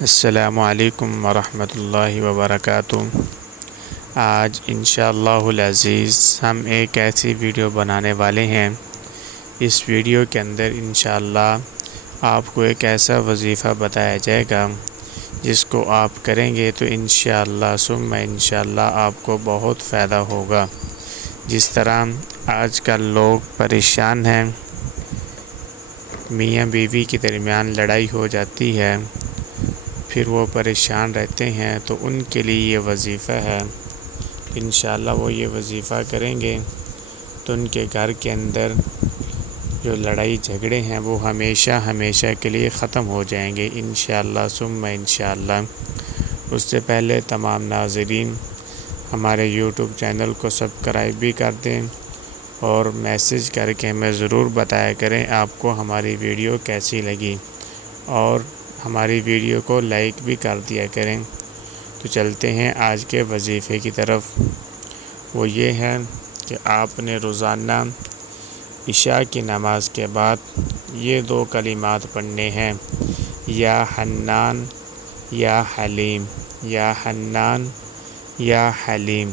السلام علیکم ورحمۃ اللہ وبرکاتہ۔ آج انشاءاللہ العزیز ہم ایک ایسی ویڈیو بنانے والے ہیں۔ اس ویڈیو کے اندر انشاءاللہ آپ کو ایک ایسا وظیفہ بتایا جائے گا جس کو آپ کریں گے تو انشاءاللہ ثم انشاءاللہ آپ کو بہت فائدہ ہوگا۔ جس طرح آج کل لوگ پریشان ہیں، میاں بیوی کے درمیان لڑائی ہو جاتی ہے، پھر وہ پریشان رہتے ہیں، تو ان کے لیے یہ وظیفہ ہے۔ انشاءاللہ وہ یہ وظیفہ کریں گے تو ان کے گھر کے اندر جو لڑائی جھگڑے ہیں وہ ہمیشہ کے لیے ختم ہو جائیں گے انشاءاللہ ثم انشاءاللہ۔ اس سے پہلے تمام ناظرین ہمارے یوٹیوب چینل کو سبسکرائب بھی کر دیں اور میسج کر کے ہمیں ضرور بتایا کریں آپ کو ہماری ویڈیو کیسی لگی، اور ہماری ویڈیو کو لائک بھی کر دیا کریں۔ تو چلتے ہیں آج کے وظیفے کی طرف۔ وہ یہ ہے کہ آپ نے روزانہ عشاء کی نماز کے بعد یہ 2 کلمات پڑھنے ہیں: یا حنان یا حلیم، یا حنان یا حلیم،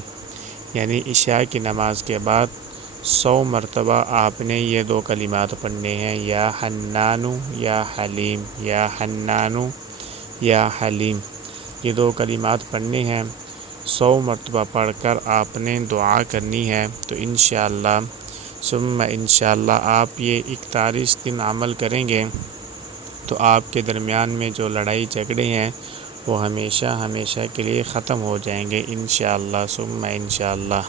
یعنی عشاء کی نماز کے بعد 100 مرتبہ آپ نے یہ 2 کلمات پڑھنے ہیں: یا حنان یا حلیم، یا حنان یا حلیم۔ یہ 2 کلمات پڑھنے ہیں، 100 مرتبہ پڑھ کر آپ نے دعا کرنی ہے۔ تو انشاءاللہ ثم انشاءاللہ آپ یہ 41 دن عمل کریں گے تو آپ کے درمیان میں جو لڑائی جھگڑے ہیں وہ ہمیشہ کے لیے ختم ہو جائیں گے انشاءاللہ ثم انشاءاللہ۔